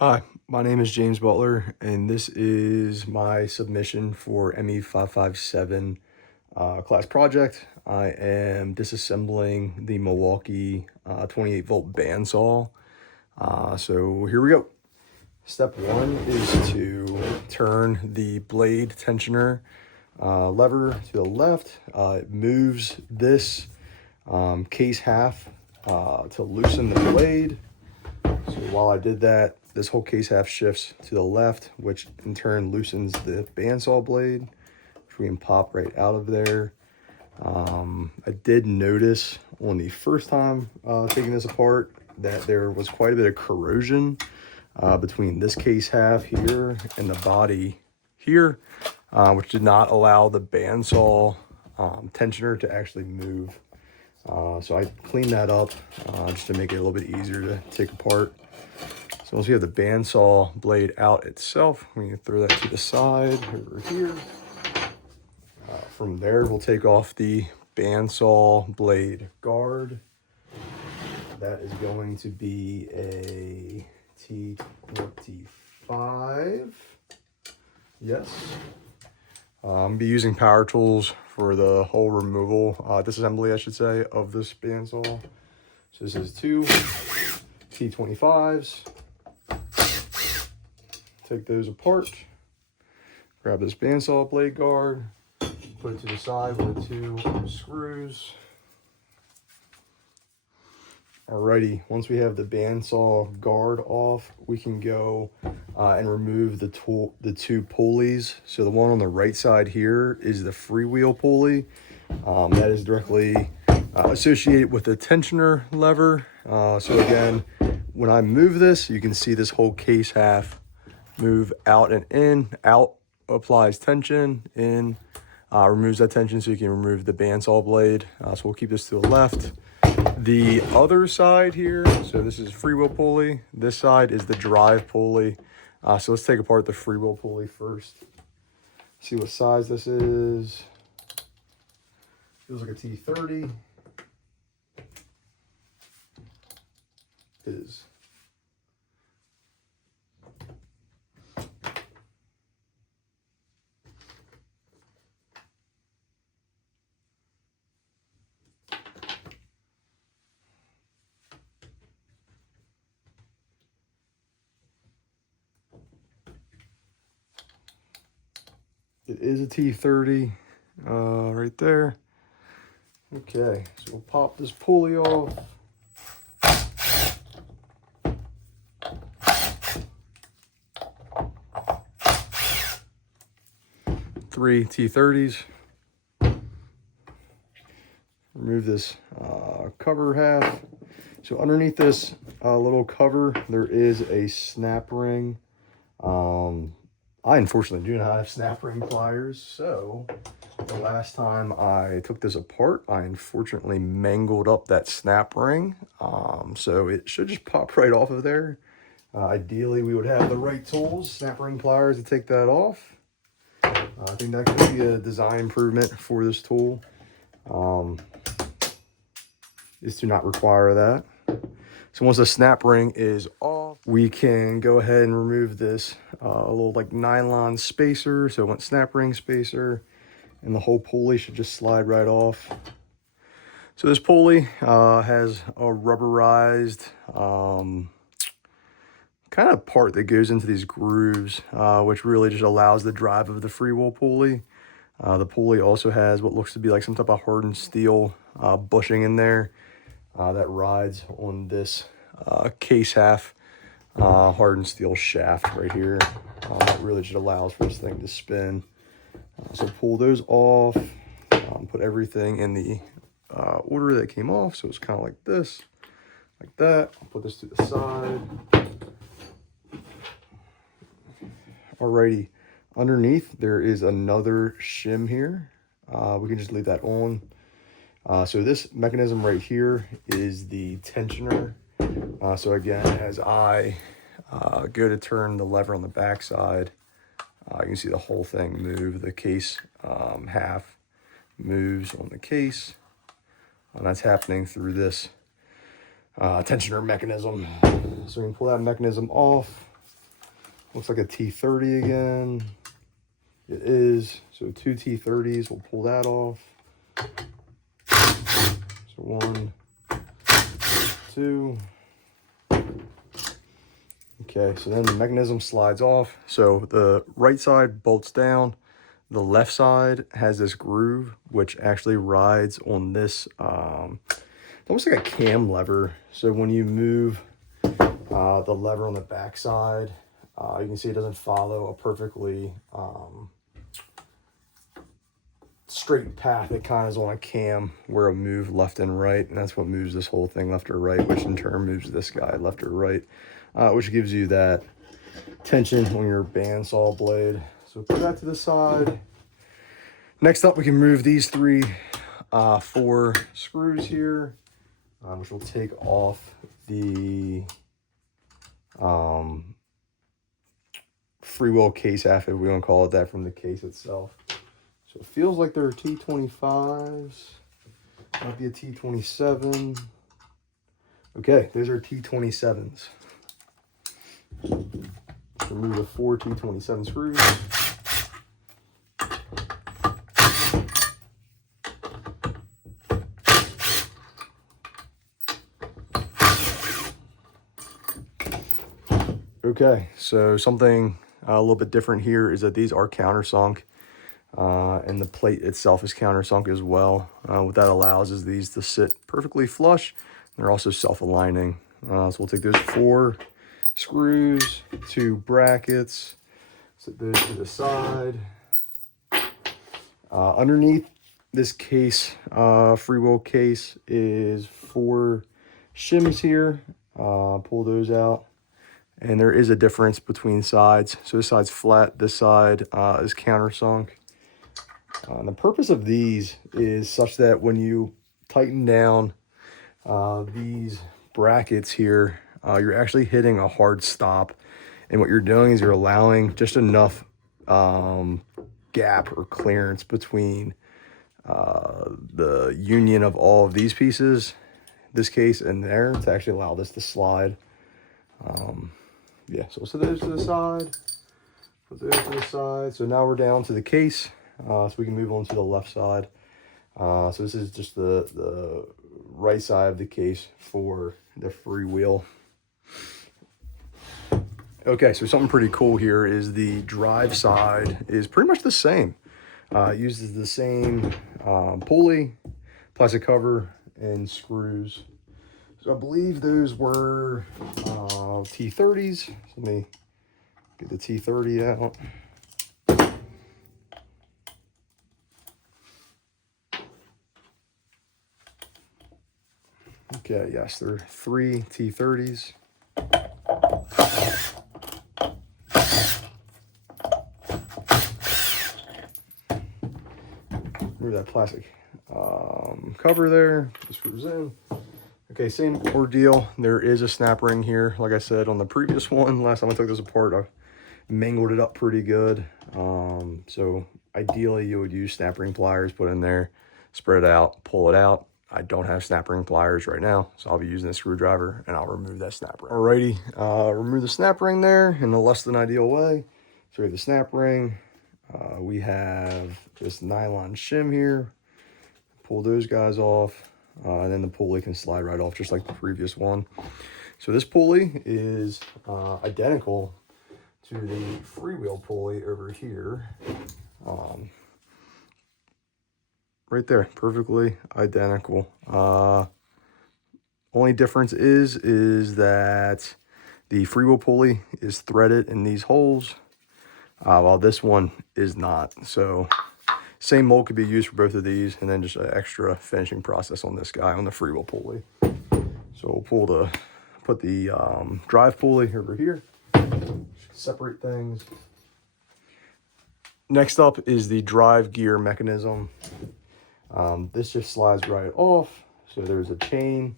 Hi, my name is James Butler, and this is my submission for ME557 class project. I am disassembling the Milwaukee 28-volt bandsaw. So here we go. Step one is to turn the blade tensioner lever to the left. It moves this case half to loosen the blade. So while I did that, this whole case half shifts to the left, which in turn loosens the bandsaw blade, which we can pop right out of there. I did notice on the first time taking this apart that there was quite a bit of corrosion between this case half here and the body here, which did not allow the bandsaw tensioner to actually move. So I cleaned that up just to make it a little bit easier to take apart. So once we have the bandsaw blade out itself, we can throw that to the side over here. From there, we'll take off the bandsaw blade guard. That is going to be a T25. Yes. I'll be using power tools for the whole removal, disassembly, I should say, of this bandsaw. So this is two T25s. Take those apart. Grab this bandsaw blade guard. Put it to the side with the two screws. Alrighty, once we have the bandsaw guard off, we can go and remove the two pulleys. So the one on the right side here is the freewheel pulley. That is directly associated with the tensioner lever. So again, when I move this, you can see this whole case half move out and in. Out applies tension, in removes that tension, so you can remove the bandsaw blade. So we'll keep this to the left. The other side here, so this is freewheel pulley. This side is the drive pulley. So let's take apart the freewheel pulley first. See what size this is. Feels like a T30. It is. It is a T30 right there. Okay, so we'll pop this pulley off. Three T30s. Remove this cover half. So underneath this little cover, there is a snap ring. I unfortunately do not have snap ring pliers, so the last time I took this apart, I unfortunately mangled up that snap ring. So it should just pop right off of there. Ideally, we would have the right tools, snap ring pliers, to take that off. I think that could be a design improvement for this tool, is to not require that. So once the snap ring is off, we can go ahead and remove this little like nylon spacer. So it went snap ring spacer, and the whole pulley should just slide right off. So this pulley has a rubberized kind of part that goes into these grooves, which really just allows the drive of the freewheel pulley. The pulley also has what looks to be like some type of hardened steel bushing in there that rides on this case half hardened steel shaft right here. That really just allows for this thing to spin. So pull those off, put everything in the order that came off. So it's kind of like this, like that. I'll put this to the side. Alrighty, underneath there is another shim here. We can just leave that on. So this mechanism right here is the tensioner. So again, as I go to turn the lever on the back side, you can see the whole thing move. The case half moves on the case, and that's happening through this tensioner mechanism. So we can pull that mechanism off. Looks like a T30 again. It is. So 2 T30s. We'll pull that off. So 1, 2. Okay, so then the mechanism slides off. So the right side bolts down. The left side has this groove, which actually rides on this, almost like a cam lever. So when you move the lever on the back side, you can see it doesn't follow a perfectly straight path. It kind of is on a cam where it'll move left and right, and that's what moves this whole thing left or right, which in turn moves this guy left or right, which gives you that tension on your bandsaw blade. So put that to the side. Next up, we can move these 4 screws here, which will take off the freewheel case half, if we want to call it that, from the case itself. So it feels like they're T25s. Might be a T27. Okay, those are T27s. Remove the 4 T27 screws. Okay, so something a little bit different here is that these are countersunk, and the plate itself is countersunk as well. What that allows is these to sit perfectly flush. They're also self-aligning. So we'll take those 4 screws, 2 brackets, set those to the side. Underneath this case, freewheel case, is 4 shims here. Pull those out. And there is a difference between sides. So this side's flat, this side is countersunk. And the purpose of these is such that when you tighten down these brackets here, you're actually hitting a hard stop. And what you're doing is you're allowing just enough gap or clearance between the union of all of these pieces, this case and there, to actually allow this to slide. Yeah, so we'll set those to the side, put those to the side. So now we're down to the case, so we can move on to the left side. So this is just the right side of the case for the freewheel. Okay, so something pretty cool here is the drive side is pretty much the same. It uses the same pulley, plastic cover, and screws. So I believe those were T30s. So let me get the T30 out. Okay, yes, there are 3 T30s. Remove that plastic cover there. The screws in. Okay, same ordeal. There is a snap ring here. Like I said on the previous one, last time I took this apart, I mangled it up pretty good. So ideally you would use snap ring pliers, put in there, spread it out, pull it out. I don't have snap ring pliers right now, so I'll be using a screwdriver and I'll remove that snap ring. Alrighty, remove the snap ring there in a less than ideal way. So we have the snap ring. We have this nylon shim here. Pull those guys off. And then the pulley can slide right off just like the previous one. So this pulley is identical to the freewheel pulley over here. Right there, perfectly identical. Only difference is that the freewheel pulley is threaded in these holes, while this one is not. So same mold could be used for both of these, and then just an extra finishing process on this guy on the freewheel pulley. So we'll put the drive pulley over here, separate things. Next up is the drive gear mechanism. This just slides right off. So there's a chain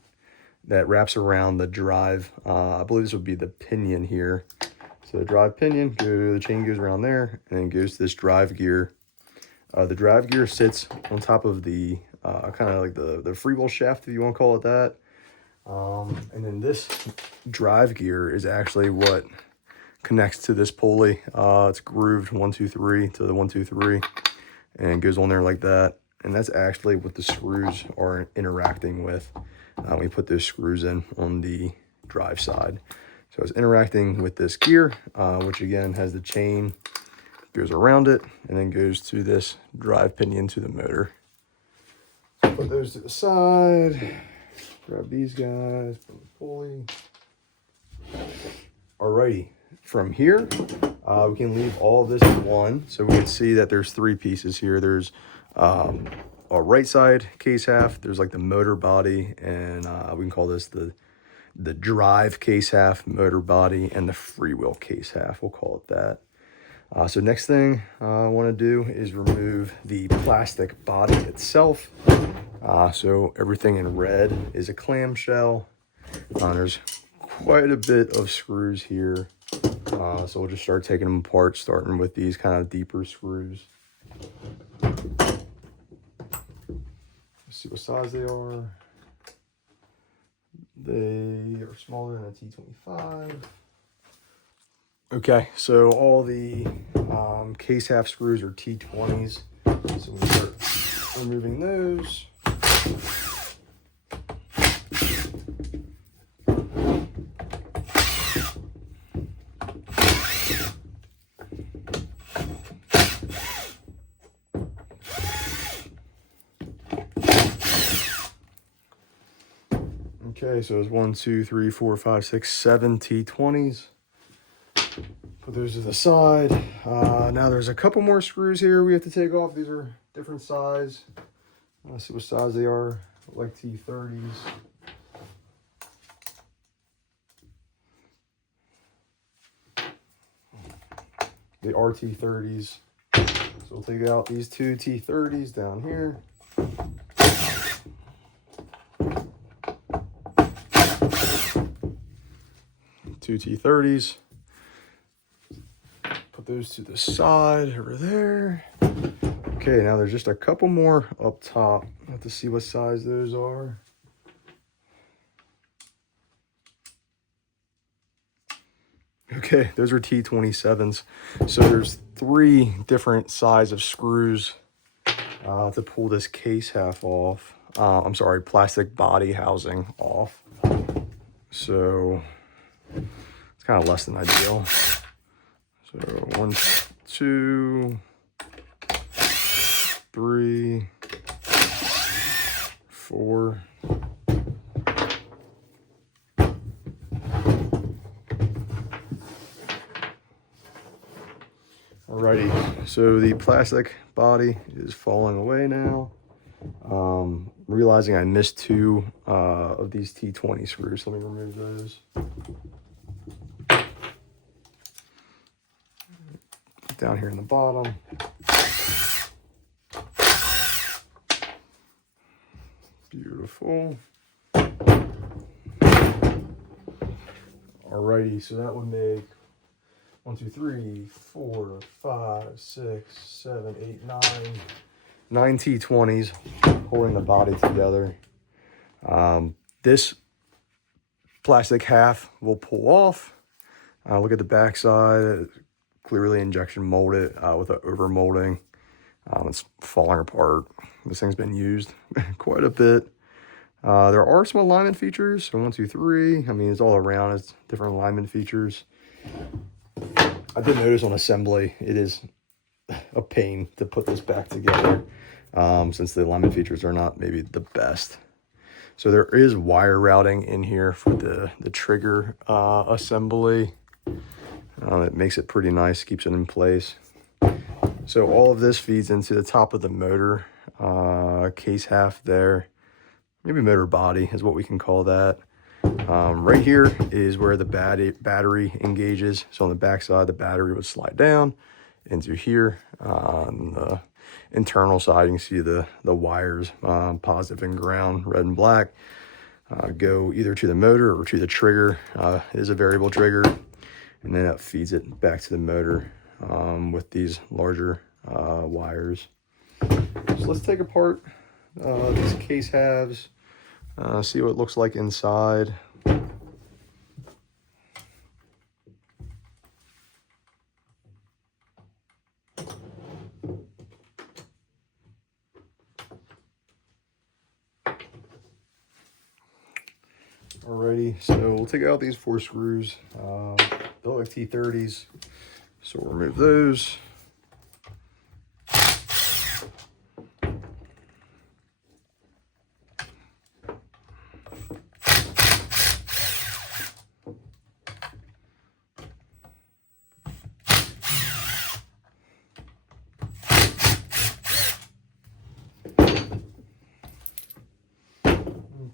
that wraps around the drive. I believe this would be the pinion here. So the drive pinion, the chain goes around there and then goes to this drive gear. The drive gear sits on top of the kind of like the freewheel shaft, if you want to call it that. And then this drive gear is actually what connects to this pulley. It's grooved 1, 2, 3 to the 1, 2, 3, and goes on there like that. And that's actually what the screws are interacting with. We put those screws in on the drive side. So it's interacting with this gear, which again has the chain, goes around it, and then goes to this drive pinion to the motor. So put those to the side, grab these guys, put the pulley. Alrighty, from here, we can leave all of this in one. So we can see that there's 3 pieces here. There's a right side case half, there's like the motor body, and we can call this the drive case half, motor body, and the freewheel case half, we'll call it that. So next thing I want to do is remove the plastic body itself. So everything in red is a clamshell. There's quite a bit of screws here. So we'll just start taking them apart, starting with these kind of deeper screws. Let's see what size they are. They are smaller than a T25. Okay, so all the case half screws are T20s. So we start removing those. Okay, so it's 1, 2, 3, 4, 5, 6, 7 T20s. Put those to the side. Now there's a couple more screws here we have to take off. These are different size. Let's see what size they are. Like T30s. They are T30s. So we'll take out these 2 T30s down here. 2 T30s. Put those to the side over there. Okay, now there's just a couple more up top. I have to see what size those are. Okay, those are T27s. So there's 3 different size of screws to pull this case half off. I'm sorry, plastic body housing off. So it's kind of less than ideal. So 1, 2, 3, 4. Alrighty, so the plastic body is falling away now. Realizing I missed 2 of these T20 screws. Let me remove those. Down here in the bottom. Beautiful. Alrighty, so that would make 1, 2, 3, 4, 5, 6, 7, 8, 9 T20s holding the body together. This plastic half will pull off. Look at the back side, clearly injection molded with an over molding. It's falling apart. This thing's been used quite a bit. There are some alignment features. So 1, 2, 3. I mean, it's all around. It's different alignment features. I did notice on assembly, it is a pain to put this back together since the alignment features are not maybe the best. So there is wire routing in here for the trigger assembly. It makes it pretty nice, keeps it in place. So all of this feeds into the top of the motor case half there. Maybe motor body is what we can call that. Right here is where the battery engages. So on the back side, the battery would slide down into here. On the internal side, you can see the wires, positive and ground, red and black, go either to the motor or to the trigger. It is a variable trigger, and then that feeds it back to the motor with these larger wires. So let's take apart these case halves, see what it looks like inside. Alrighty, so we'll take out these 4 screws. They look like T30s, so we'll remove those.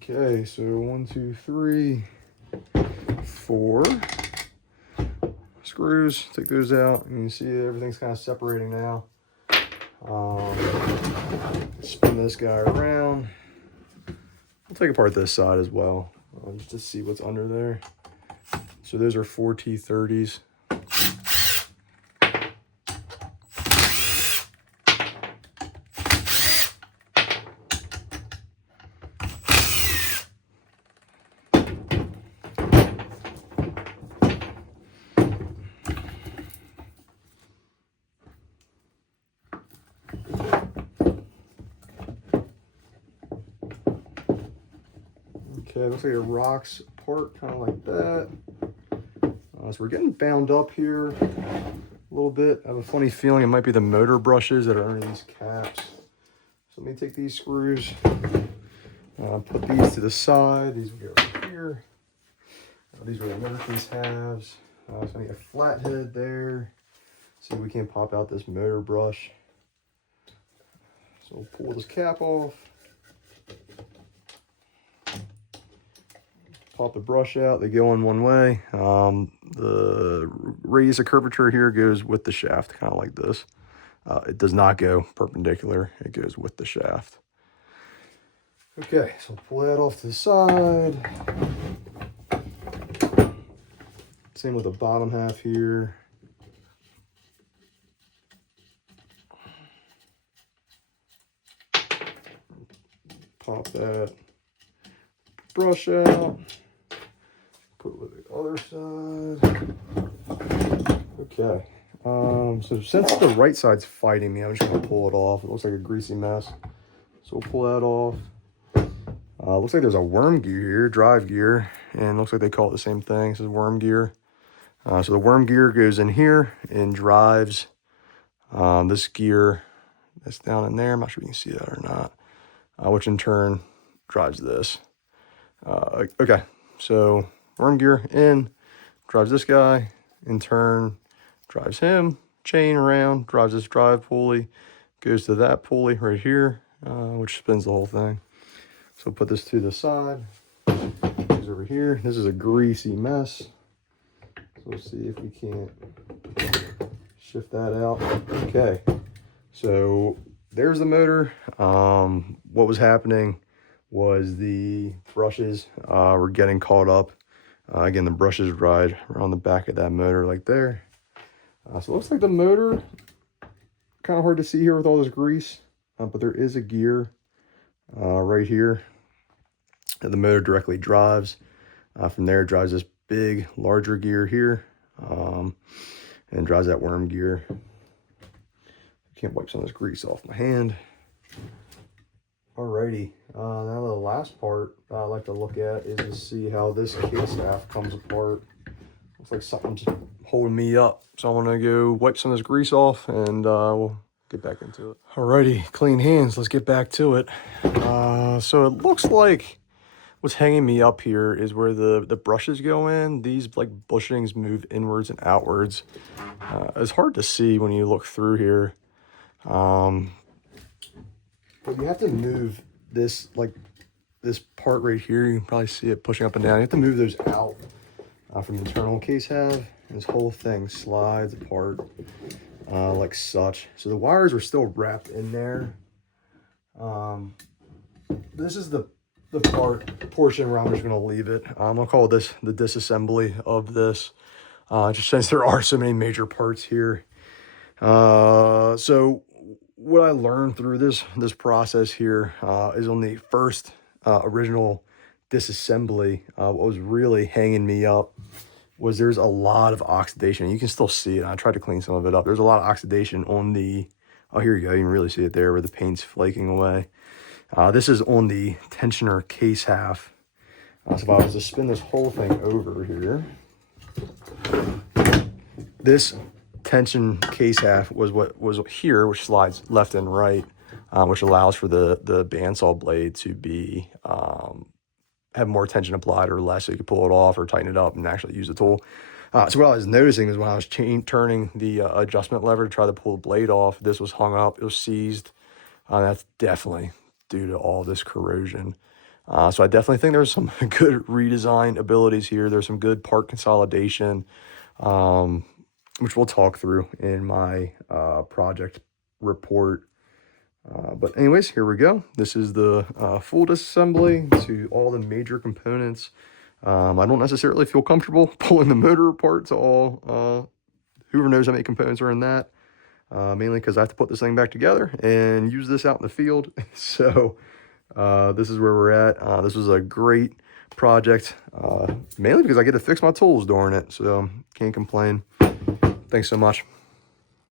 Okay, so 1, 2, 3, 4 screws. Take those out. You can see everything's kind of separating now. Spin this guy around. We'll take apart this side as well, just to see what's under there. So those are 4 T30s. Okay, looks like it rocks apart kind of like that. So we're getting bound up here a little bit. I have a funny feeling it might be the motor brushes that are under these caps. So let me take these screws, put these to the side. These will go over here. These are the Americans halves. So I need a flathead there. See if we can pop out this motor brush. So we'll pull this cap off. Pop the brush out. They go in one way. The radius of curvature here goes with the shaft, kind of like this. It does not go perpendicular. It goes with the shaft. Okay, so pull that off to the side. Same with the bottom half here. Pop that brush out. Put it with the other side. Okay. So since the right side's fighting me, I'm just gonna pull it off. It looks like a greasy mess. So we'll pull that off. Looks like there's a worm gear here, drive gear, and looks like they call it the same thing. This is worm gear. So the worm gear goes in here and drives this gear that's down in there. I'm not sure if you can see that or not, which in turn drives this. Okay, so worm gear in, drives this guy, in turn drives him, chain around, drives this drive pulley, goes to that pulley right here, which spins the whole thing. So put this to the side, goes over here. This is a greasy mess. So we'll see if we can't shift that out. Okay, so there's the motor. What was happening was the brushes were getting caught up. Again, the brushes ride around the back of that motor like there. So it looks like the motor, kind of hard to see here with all this grease, but there is a gear right here that the motor directly drives. From there, it drives this big, larger gear here, and drives that worm gear. Can't wipe some of this grease off my hand. Alrighty, now the last part I like to look at is to see how this case half comes apart. Looks like something's holding me up. So I'm gonna go wipe some of this grease off and we'll get back into it. Alrighty, clean hands, let's get back to it. So it looks like what's hanging me up here is where the brushes go in. These like bushings move inwards and outwards. It's hard to see when you look through here. But you have to move this, like this part right here. You can probably see it pushing up and down. You have to move those out from the internal case half. This whole thing slides apart like such. So the wires are still wrapped in there. This is the portion where I'm just going to leave it. I'm going to call this the disassembly of this, just since there are so many major parts here. So what I learned through this process here is on the first original disassembly, what was really hanging me up was there's a lot of oxidation. You can still see it. I tried to clean some of it up. There's a lot of oxidation on the, oh, here you go. You can really see it there where the paint's flaking away. This is on the tensioner case half. So if I was to spin this whole thing over here, this tension case half was what was here, which slides left and right, which allows for the bandsaw blade to be have more tension applied or less, so you can pull it off or tighten it up and actually use the tool. So what I was noticing is when I was turning the adjustment lever to try to pull the blade off, this was hung up, it was seized. That's definitely due to all this corrosion. So I definitely think there's some good redesign abilities here. There's some good part consolidation, which we'll talk through in my project report. But anyways, here we go. This is the full disassembly to all the major components. I don't necessarily feel comfortable pulling the motor apart to all, whoever knows how many components are in that, mainly because I have to put this thing back together and use this out in the field. So this is where we're at. This was a great project, mainly because I get to fix my tools during it, so can't complain. Thanks so much.